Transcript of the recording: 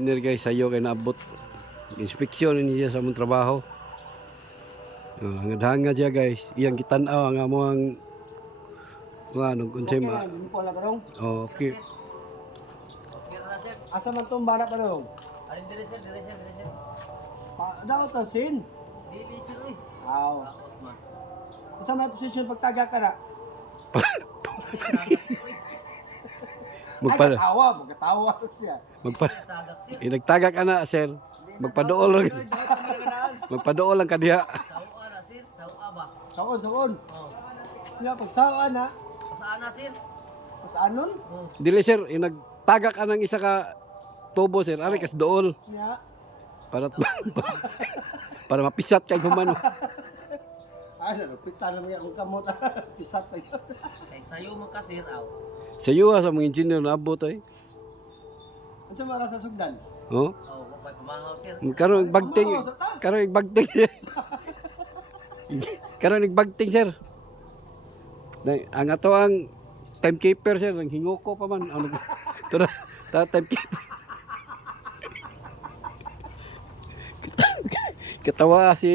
Iner guys, sayo kay naabot. Inspeksyon niya sa among trabaho. Hangad-hangad siya guys. Iyang gitan-aw ang among ano unsay ma. Okay. Asa man tong bana pa dong? Alin dire sir. Daw ta sin. Dili sir oy. Aw. Unsa may posisyon pagtaga ka na? Magtawa siya. Tagak sir. Nagtagak ana sir. Magpaduol lang. Magpaduol lang kadiha. Sawa na sir. Sawa ba? Saon. Oh. Ya pagsaan na. Saan na sir? Pasanon? Oh. Dili sir, nagtagak anang isa ka tubo sir. Ari kas dool Ya. para mapisat kay humano. Ay, nalupitan na niya ang kamot. Pisat na yun. Kay sayo man ka sir aw. Sayo sa mga engineer na abot ay. Unsa man sa sugdan? Oh. Oh, mapay pamahaw sir. Karon igbagting. Karon igbagting. Karon igbagting sir. Ang ato ang timekeeper sir, nang hinguko pa man. Ano ta timekeeper. Katawa si